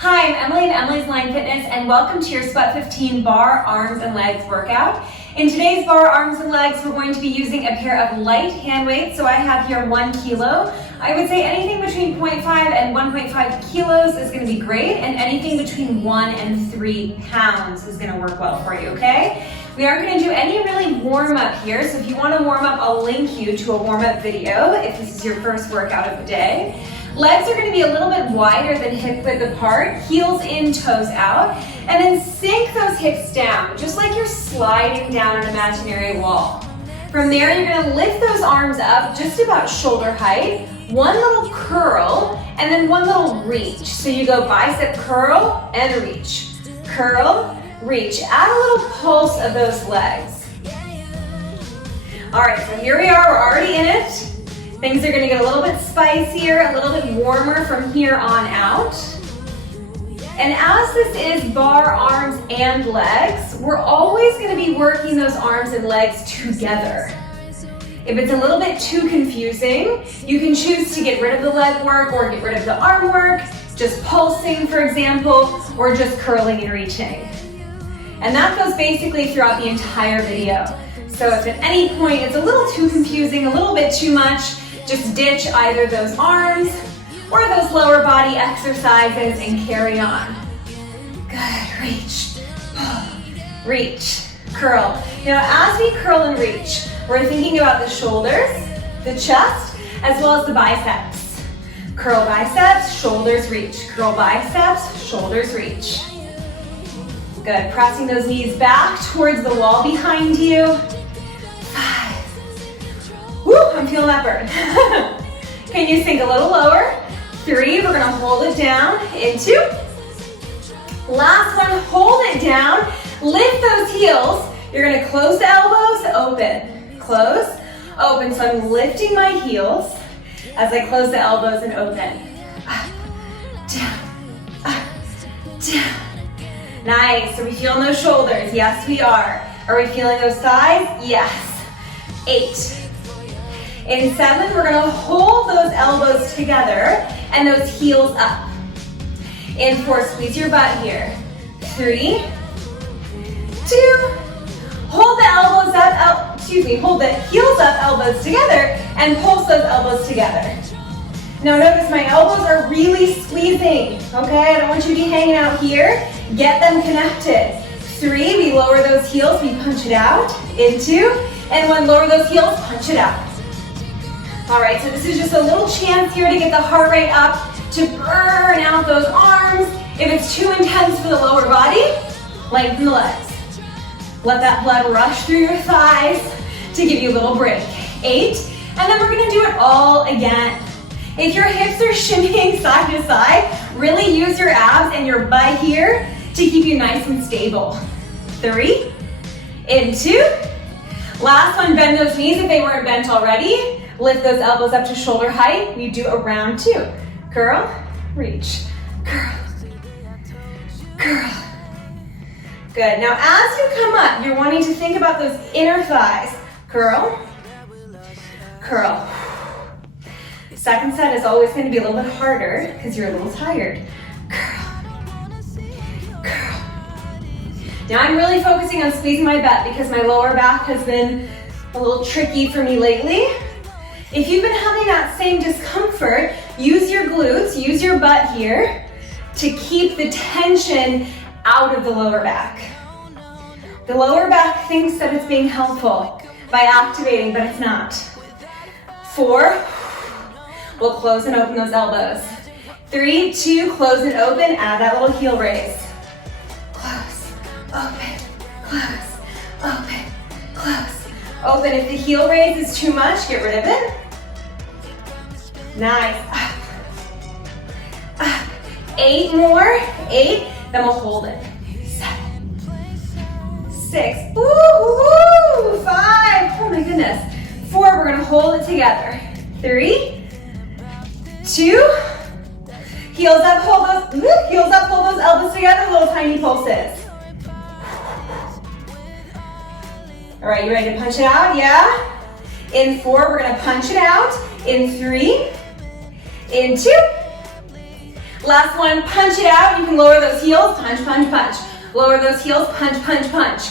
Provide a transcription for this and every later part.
Hi, I'm Emily of Emily's Line Fitness, and welcome to your Sweat 15 bar, arms, and legs workout. In today's bar, arms, and legs, we're going to be using a pair of light hand weights. So I have here 1 kilo. I would say anything between 0.5 and 1.5 kilos is going to be great, and anything between 1 and 3 pounds is going to work well for you, okay? We aren't going to do any really warm-up here, so if you want to warm up, I'll link you to a warm-up video if this is your first workout of the day. Legs are going to be a little bit wider than hip width apart, heels in, toes out, and then sink those hips down, just like you're sliding down an imaginary wall. From there, you're going to lift those arms up just about shoulder height, one little curl, and then one little reach. So you go bicep curl and reach, curl, reach. Add a little pulse of those legs. All right, so here we are, we're already in it. Things are gonna get a little bit spicier, a little bit warmer from here on out. And as this is bar, arms, and legs, we're always gonna be working those arms and legs together. If it's a little bit too confusing, you can choose to get rid of the leg work or get rid of the arm work, just pulsing, for example, or just curling and reaching. And that goes basically throughout the entire video. So if at any point it's a little too confusing, a little bit too much, just ditch either those arms or those lower body exercises and carry on. Good, reach, pull, reach, curl. Now as we curl and reach, we're thinking about the shoulders, the chest, as well as the biceps. Curl biceps, shoulders reach. Curl biceps, shoulders reach. Good, pressing those knees back towards the wall behind you. 5. Woo, I'm feeling that burn. Can you sink a little lower? 3, we're gonna hold it down in 2. Last one, hold it down. Lift those heels. You're gonna close the elbows, open. Close, open. So I'm lifting my heels as I close the elbows and open. Down, down. Nice, are we feeling those shoulders? Yes, we are. Are we feeling those thighs? Yes. 8. In 7, we're gonna hold those elbows together and those heels up. In 4, squeeze your butt here. 3, 2, hold the elbows up, hold the heels up, elbows together, and pulse those elbows together. Now notice my elbows are really squeezing, okay? I don't want you to be hanging out here. Get them connected. 3, we lower those heels, we punch it out. In 2, and 1, lower those heels, punch it out. All right, so this is just a little chance here to get the heart rate up, to burn out those arms. If it's too intense for the lower body, lengthen the legs. Let that blood rush through your thighs to give you a little break. 8, and then we're gonna do it all again. If your hips are shimmying side to side, really use your abs and your butt here to keep you nice and stable. 3, in 2. Last one, bend those knees if they weren't bent already. Lift those elbows up to shoulder height. We do a round 2. Curl, reach, curl, curl. Good, now as you come up, you're wanting to think about those inner thighs. Curl, curl. Second set is always going to be a little bit harder because you're a little tired. Curl, curl. Now I'm really focusing on squeezing my butt because my lower back has been a little tricky for me lately. If you've been having that same discomfort, use your glutes, use your butt here to keep the tension out of the lower back. The lower back thinks that it's being helpful by activating, but it's not. 4, we'll close and open those elbows. 3, 2, close and open, add that little heel raise. Close, open, close, open, close. Open. If the heel raise is too much, get rid of it. Nice. Up. Up. 8 more. 8. Then we'll hold it. 7. 6. Ooh, 5. Oh my goodness. 4. We're gonna hold it together. 3, 2. Heels up. Hold those. Heels up. Hold those elbows together. Little tiny pulses. All right, you ready to punch it out? Yeah? In 4, we're gonna punch it out. In 3, in 2. Last one, punch it out. You can lower those heels, punch, punch, punch. Lower those heels, punch, punch, punch.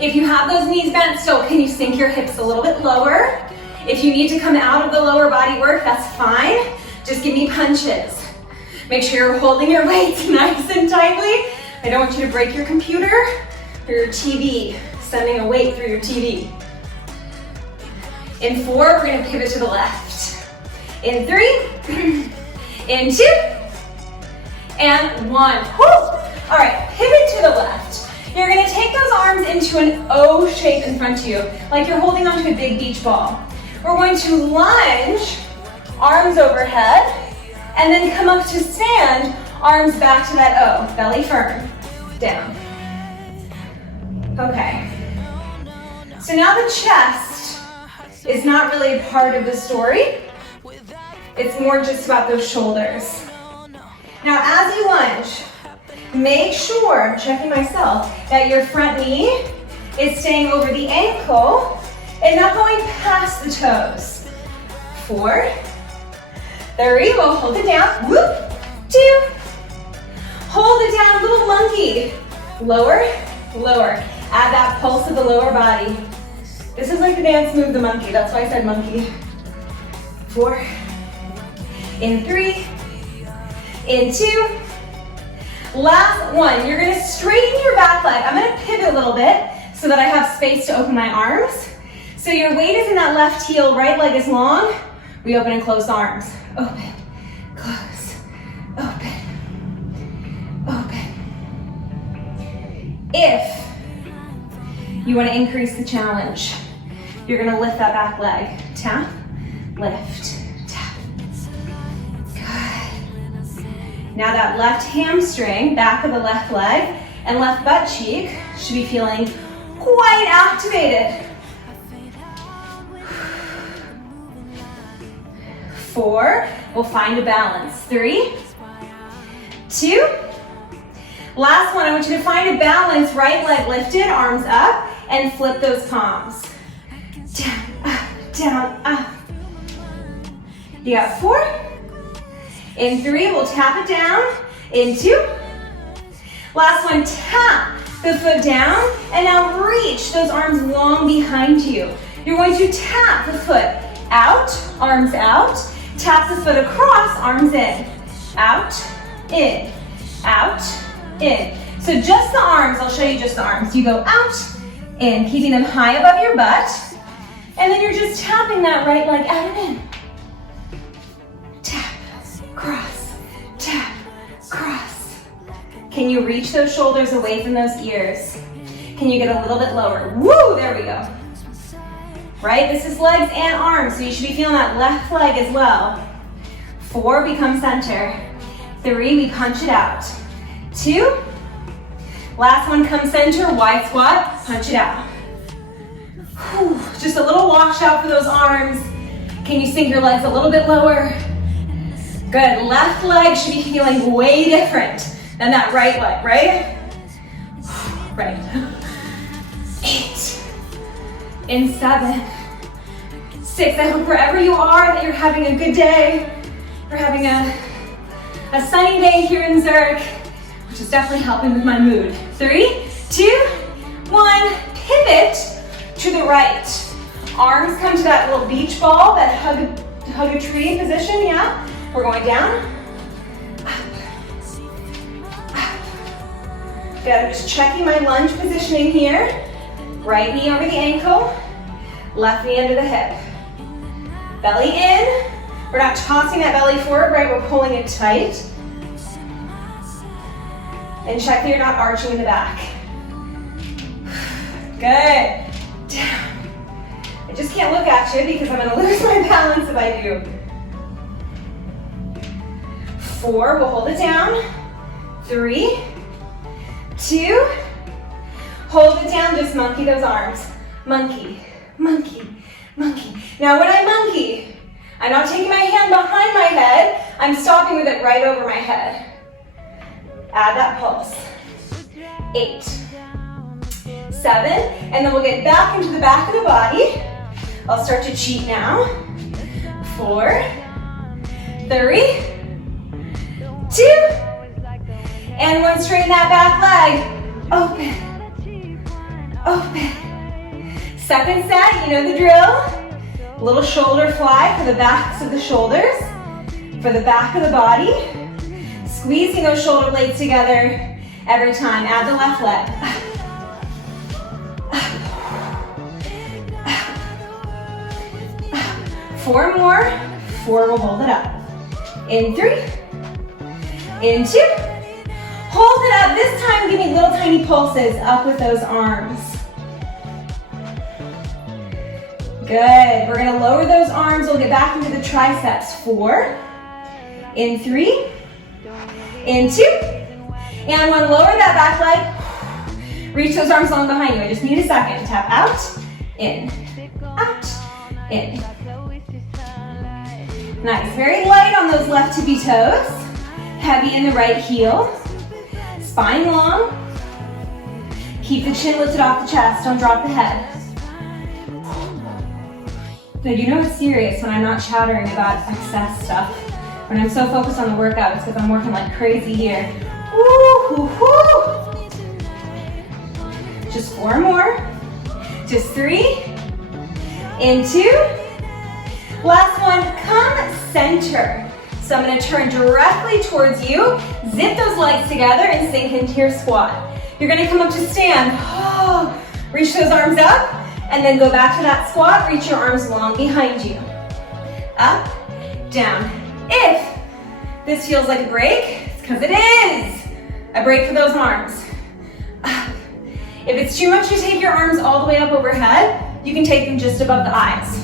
If you have those knees bent still, can you sink your hips a little bit lower? If you need to come out of the lower body work, that's fine. Just give me punches. Make sure you're holding your weights nice and tightly. I don't want you to break your computer or your TV, sending a weight through your TV. In 4, we're gonna pivot to the left. In 3, in 2, and 1. Woo! All right, pivot to the left. You're gonna take those arms into an O shape in front of you, like you're holding onto a big beach ball. We're going to lunge, arms overhead, and then come up to stand, arms back to that O, belly firm, down. Okay. So now the chest is not really a part of the story. It's more just about those shoulders. Now as you lunge, make sure, I'm checking myself, that your front knee is staying over the ankle and not going past the toes. 4, 3, we'll hold it down, whoop, 2, hold it down, little monkey. Lower, lower, add that pulse of the lower body. This is like the dance move, the monkey, that's why I said monkey. 4, in 3, in 2, last one. You're gonna straighten your back leg. I'm gonna pivot a little bit so that I have space to open my arms. So your weight is in that left heel, right leg is long. We open and close arms. Open, close, open, open. If you wanna increase the challenge, you're gonna lift that back leg. Tap, lift, tap. Good. Now that left hamstring, back of the left leg, and left butt cheek should be feeling quite activated. 4, we'll find a balance. 3, 2, last one, I want you to find a balance, right leg lifted, arms up, and flip those palms. Down, up, down, up. You got 4. In 3, we'll tap it down. In 2. Last one, tap the foot down, and now reach those arms long behind you. You're going to tap the foot out, arms out, tap the foot across, arms in, out, in, out, in. So just the arms, I'll show you just the arms. You go out, in, keeping them high above your butt, and then you're just tapping that right leg out and in. Tap, cross, tap, cross. Can you reach those shoulders away from those ears? Can you get a little bit lower? Woo, there we go. Right, this is legs and arms, so you should be feeling that left leg as well. 4, we come center. 3, we punch it out. 2, last one, come center, wide squat, punch it out. Whew, just a little washout for those arms. Can you sink your legs a little bit lower? Good, left leg should be feeling way different than that right leg, right? Right. 8, in 7, 6, I hope wherever you are that you're having a good day. We're having a sunny day here in Zurich, which is definitely helping with my mood. 3, 2, 1, pivot to the right. Arms come to that little beach ball, that hug a tree position, yeah? We're going down, up, up. Good, I'm just checking my lunge positioning here. Right knee over the ankle, left knee under the hip. Belly in. We're not tossing that belly forward, right? We're pulling it tight. And check that you're not arching in the back. Good. Down. I just can't look at you because I'm gonna lose my balance if I do. 4, we'll hold it down. 3, 2, hold it down, just monkey those arms. Monkey, monkey, monkey. Now when I monkey, I'm not taking my hand behind my head, I'm stopping with it right over my head. Add that pulse. 8, 7, and then we'll get back into the back of the body. I'll start to cheat now. 4, 3, 2, And one, straighten that back leg. Open. Open. Second set, you know the drill. Little shoulder fly for the backs of the shoulders, for the back of the body. Squeezing those shoulder blades together every time. Add the left leg. 4 more. 4, we'll hold it up. In 3, in 2. Hold it up. This time, give me little tiny pulses up with those arms. Good. We're gonna lower those arms. We'll get back into the triceps. 4, in 3, in 2, and one, lower that back leg. Reach those arms long behind you. I just need a second. Tap out, in, in. Nice, very light on those left tippy toes. Heavy in the right heel. Spine long. Keep the chin lifted off the chest, don't drop the head. Good, you know it's serious when I'm not chattering about excess stuff. When I'm so focused on the workout, it's because I'm working like crazy here. Woo, woo, woo. Just 4 more. Just 3. In 2. Last one, come center. So I'm gonna turn directly towards you, zip those legs together and sink into your squat. You're gonna come up to stand. Oh, reach those arms up and then go back to that squat, reach your arms long behind you. Up, down. If this feels like a break, it's because it is a break for those arms. Up. If it's too much to take your arms all the way up overhead, you can take them just above the eyes.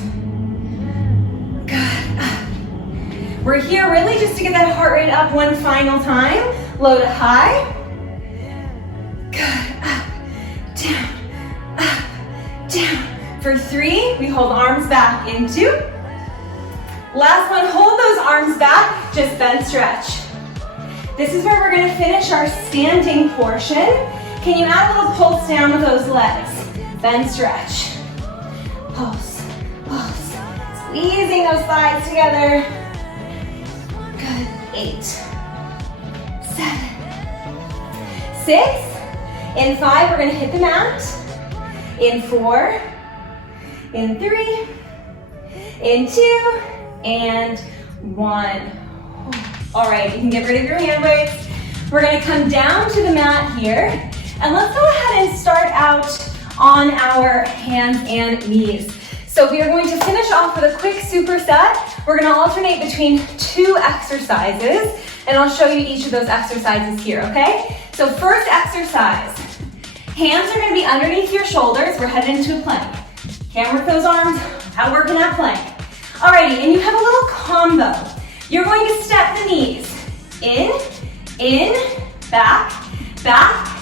We're here really just to get that heart rate up one final time. Low to high. Good. Up, down. For 3, we hold arms back in 2. Last one, hold those arms back, just bend, stretch. This is where we're gonna finish our standing portion. Can you add a little pulse down with those legs? Bend, stretch. Pulse, pulse. Squeezing those thighs together. 8, 7, 6. In 5, we're gonna hit the mat. In 4, in 3, in 2, and 1. All right, you can get rid of your hand weights. We're gonna come down to the mat here, and let's go ahead and start out on our hands and knees. So we are going to finish off with a quick superset. We're gonna alternate between 2 exercises, and I'll show you each of those exercises here, okay? So first exercise, hands are gonna be underneath your shoulders. We're headed into a plank. Can't work those arms, out working that plank. Alrighty, and you have a little combo. You're going to step the knees. In, back,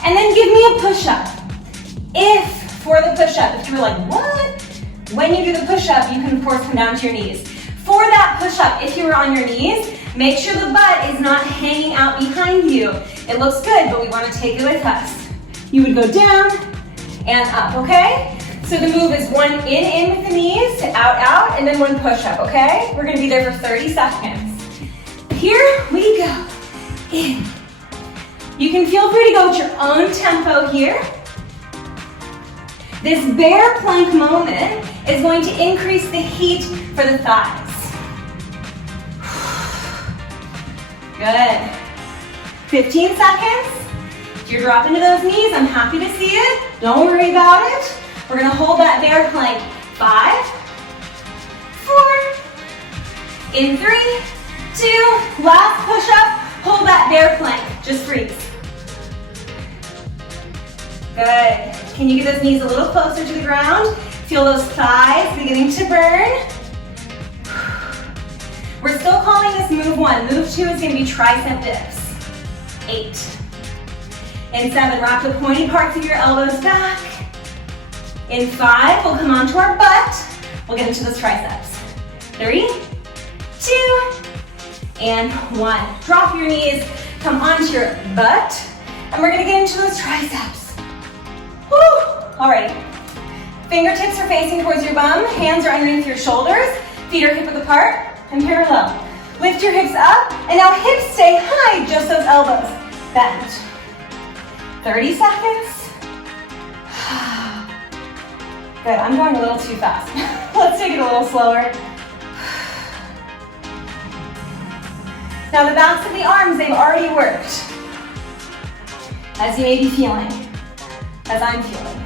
and then give me a push-up. For the push-up, if you were like, what? When you do the push-up, you can of course come down to your knees. For that push-up, if you were on your knees, make sure the butt is not hanging out behind you. It looks good, but we want to take it with us. You would go down and up, okay? So the move is 1 in with the knees, out, and then 1 push-up, okay? We're gonna be there for 30 seconds. Here we go, in. You can feel free to go at your own tempo here. This bear plank moment is going to increase the heat for the thighs. Good. 15 seconds. If you're dropping to those knees, I'm happy to see it. Don't worry about it. We're gonna hold that bear plank. 5, 4, in 3, 2, last push up. Hold that bear plank. Just freeze. Good. Can you get those knees a little closer to the ground? Feel those thighs beginning to burn. We're still calling this move 1. Move 2 is gonna be tricep dips. 8. In 7, wrap the pointy parts of your elbows back. In 5, we'll come onto our butt. We'll get into those triceps. 3, 2, and 1. Drop your knees, come onto your butt, and we're gonna get into those triceps. Woo! Alrighty. Fingertips are facing towards your bum, hands are underneath your shoulders, feet are hip width apart and parallel. Lift your hips up, and now hips stay high, just those elbows. Bend. 30 seconds. Good, I'm going a little too fast. Let's take it a little slower. Now the backs of the arms, they've already worked. As you may be feeling, as I'm feeling.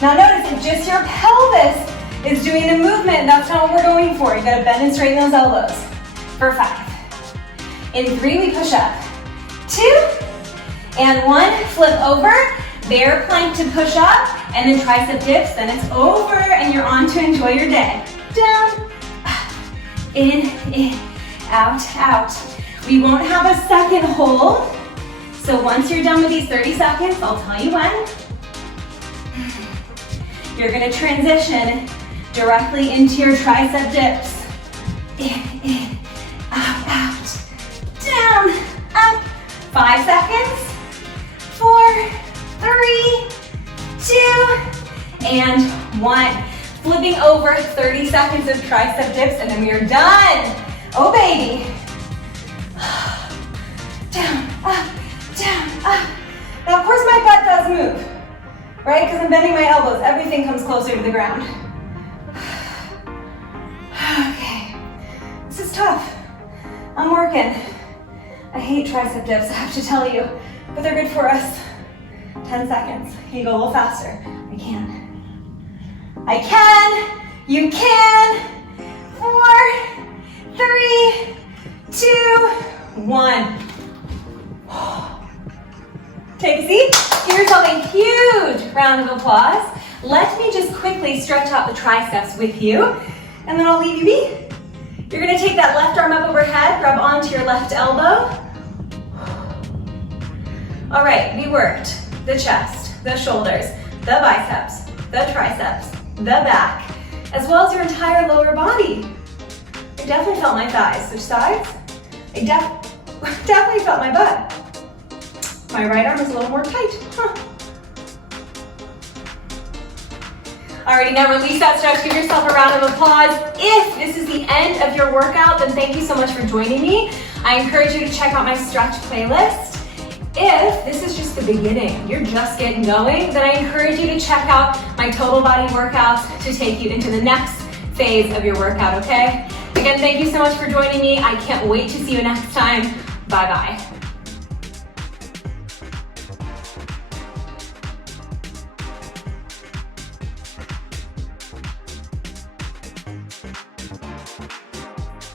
Now notice if just your pelvis is doing the movement, that's not what we're going for. You gotta bend and straighten those elbows. For 5. In 3, we push up. 2, and 1, flip over. Bear plank to push up, and then tricep dips, then it's over, and you're on to enjoy your day. Down, in, out, out. We won't have a second hold, so once you're done with these 30 seconds, I'll tell you when. You're gonna transition directly into your tricep dips. In, out, out, down, up. 5 seconds, 4, 3, 2, and 1. Flipping over 30 seconds of tricep dips, and then we are done. Oh, baby. Down, up, down, up. Now, of course, my butt does move, right? Because I'm bending my elbows. Everything comes closer to the ground. Okay. This is tough. I'm working. I hate tricep dips, I have to tell you, but they're good for us. 10 seconds. Can you go a little faster? I can. I can. You can. 4, 3, 2, 1. Take a seat. Give yourself a huge round of applause. Let me just quickly stretch out the triceps with you, and then I'll leave you be. You're gonna take that left arm up overhead, grab onto your left elbow. All right, we worked the chest, the shoulders, the biceps, the triceps, the back, as well as your entire lower body. I definitely felt my thighs. Switch sides. I definitely felt my butt. My right arm is a little more tight. Alrighty, now release that stretch. Give yourself a round of applause. If this is the end of your workout, then thank you so much for joining me. I encourage you to check out my stretch playlist. If this is just the beginning, you're just getting going, then I encourage you to check out my total body workouts to take you into the next phase of your workout, okay? Again, thank you so much for joining me. I can't wait to see you next time. Bye-bye.